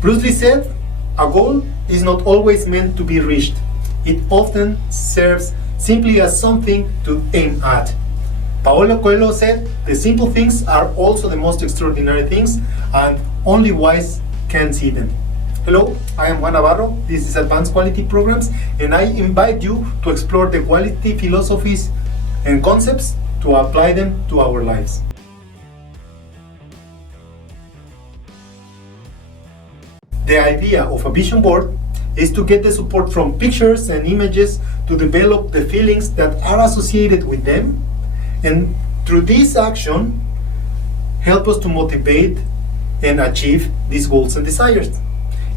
Bruce Lee said, a goal is not always meant to be reached. It often serves simply as something to aim at. Paulo Coelho said, the simple things are also the most extraordinary things, and only wise can see them. Hello, I am Juan Navarro. This is Advanced Quality Programs, and I invite you to explore the quality philosophies and concepts to apply them to our lives. The idea of a vision board is to get the support from pictures and images to develop the feelings that are associated with them, and through this action help us to motivate and achieve these goals and desires.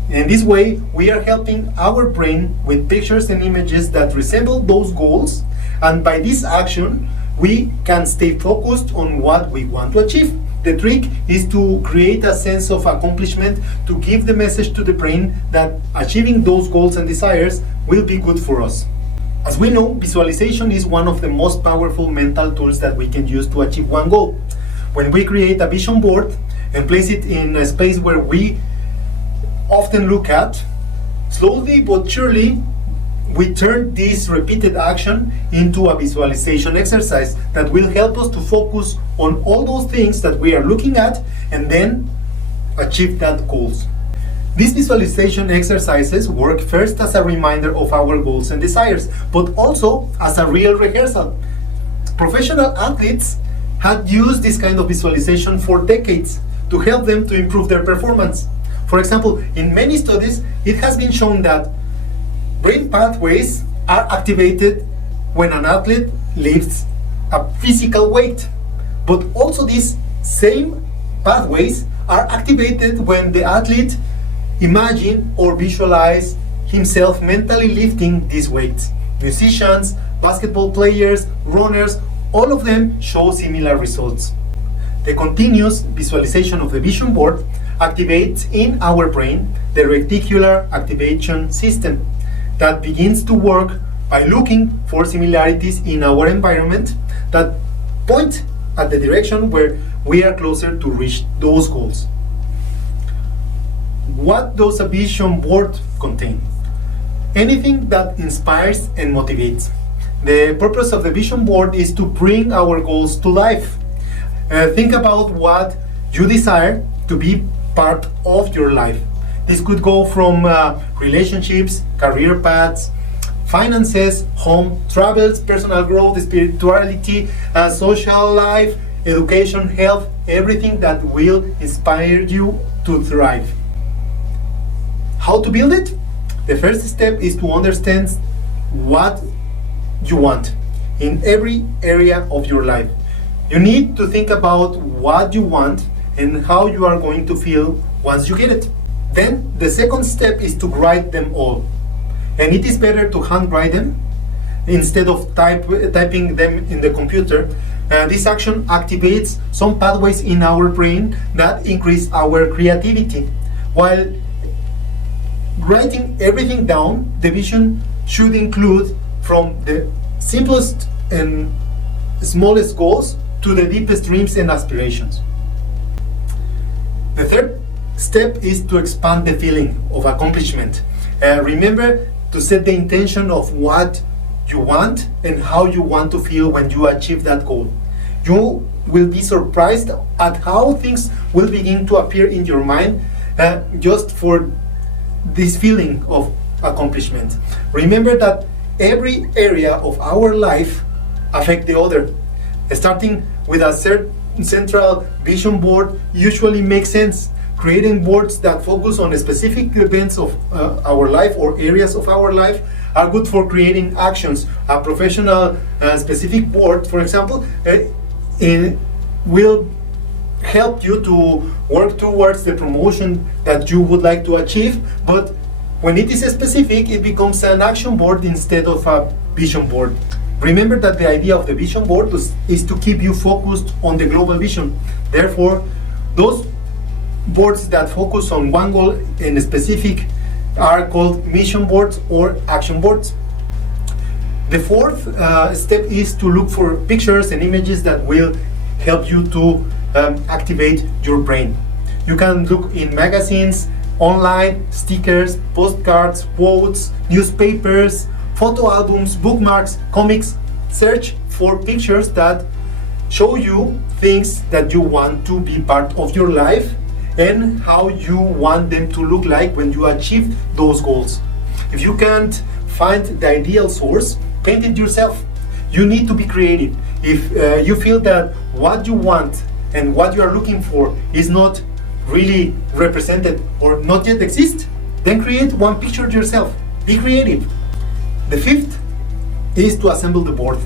In this way, we are helping our brain with pictures and images that resemble those goals, and by this action we can stay focused on what we want to achieve. The trick is to create a sense of accomplishment, to give the message to the brain that achieving those goals and desires will be good for us. As we know, visualization is one of the most powerful mental tools that we can use to achieve one goal. When we create a vision board and place it in a space where we often look at, slowly but surely we turn this repeated action into a visualization exercise that will help us to focus on all those things that we are looking at and then achieve that goals. These visualization exercises work first as a reminder of our goals and desires, but also as a real rehearsal. Professional athletes had used this kind of visualization for decades to help them to improve their performance. For example, in many studies, it has been shown that brain pathways are activated when an athlete lifts a physical weight, but also these same pathways are activated when the athlete imagine or visualize himself mentally lifting these weights. Musicians, basketball players, runners, all of them show similar results. The continuous visualization of the vision board activates in our brain the reticular activation system that begins to work by looking for similarities in our environment that point at the direction where we are closer to reach those goals. What does a vision board contain? Anything that inspires and motivates. The purpose of the vision board is to bring our goals to life. Think about what you desire to be part of your life. This could go from relationships, career paths, finances, home, travels, personal growth, spirituality, social life, education, health, everything that will inspire you to thrive. How to build it? The first step is to understand what you want in every area of your life. You need to think about what you want and how you are going to feel once you get it. Then the second step is to write them all. And it is better to handwrite them instead of typing them in the computer. This action activates some pathways in our brain that increase our creativity. While writing everything down, the vision should include from the simplest and smallest goals to the deepest dreams and aspirations. The third step is to expand the feeling of accomplishment. Remember to set the intention of what you want and how you want to feel when you achieve that goal. You will be surprised at how things will begin to appear in your mind just for this feeling of accomplishment. Remember that every area of our life affects the other. Starting with a central vision board usually makes sense. Creating boards that focus on specific events of our life or areas of our life are good for creating actions. A professional specific board, for example, will help you to work towards the promotion that you would like to achieve, but when it is specific, it becomes an action board instead of a vision board. Remember that the idea of the vision board is to keep you focused on the global vision. Therefore, those boards that focus on one goal in specific are called mission boards or action boards. The fourth step is to look for pictures and images that will help you to activate your brain. You can look in magazines, online, stickers, postcards, quotes, newspapers, photo albums, bookmarks, comics. Search for pictures that show you things that you want to be part of your life and how you want them to look like when you achieve those goals. If you can't find the ideal source, paint it yourself. You need to be creative. If you feel that what you want and what you are looking for is not really represented or not yet exist, then create one picture yourself. Be creative. The fifth is to assemble the board.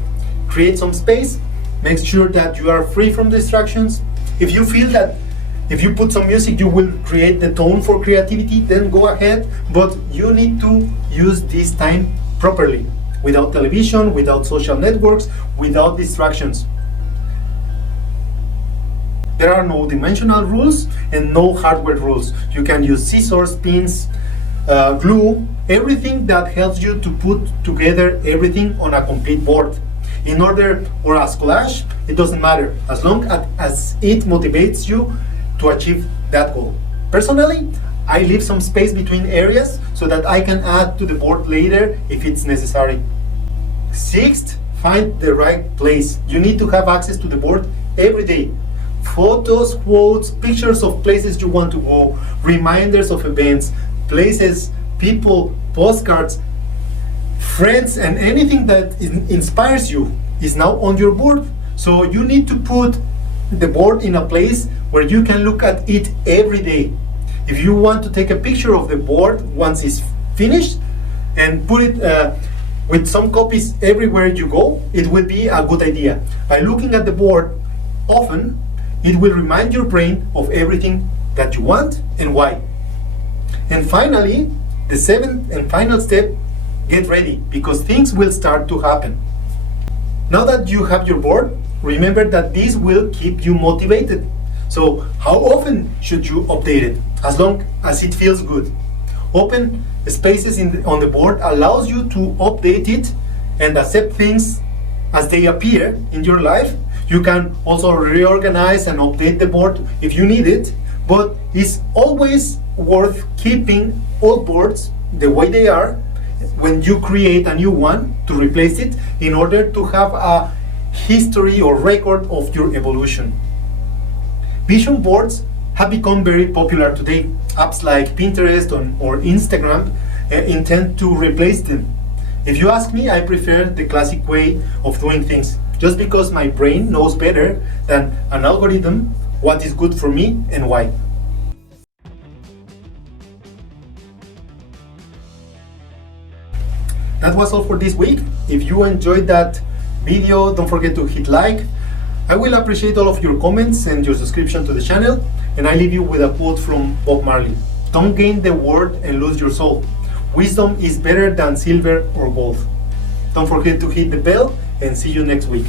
Create some space, make sure that you are free from distractions. If you feel that if you put some music you will create the tone for creativity, then go ahead, but you need to use this time properly, without television, without social networks, without distractions. There are no dimensional rules and no hardware rules. You can use scissors, pins, glue, everything that helps you to put together everything on a complete board. In order, or as collage, it doesn't matter, as long as it motivates you to achieve that goal. Personally, I leave some space between areas so that I can add to the board later if it's necessary. Sixth, find the right place. You need to have access to the board every day. Photos, quotes, pictures of places you want to go, reminders of events, places, people, postcards, friends, and anything that inspires you is now on your board. So you need to put the board in a place where you can look at it every day. If you want to take a picture of the board once it's finished and put it with some copies everywhere you go, it will be a good idea. By looking at the board often, it will remind your brain of everything that you want and why. And finally, the seventh and final step, get ready, because things will start to happen. Now that you have your board, remember that this will keep you motivated. So how often should you update it? As long as it feels good. Open spaces on the board allows you to update it and accept things as they appear in your life. You can also reorganize and update the board if you need it, but it's always worth keeping all boards the way they are when you create a new one to replace it, in order to have a history or record of your evolution. Vision boards have become very popular today. Apps like Pinterest or Instagram intend to replace them. If you ask me, I prefer the classic way of doing things, just because my brain knows better than an algorithm what is good for me and why. That was all for this week. If you enjoyed that video, don't forget to hit like. I will appreciate all of your comments and your subscription to the channel. And I leave you with a quote from Bob Marley. Don't gain the world and lose your soul. Wisdom is better than silver or gold. Don't forget to hit the bell and see you next week.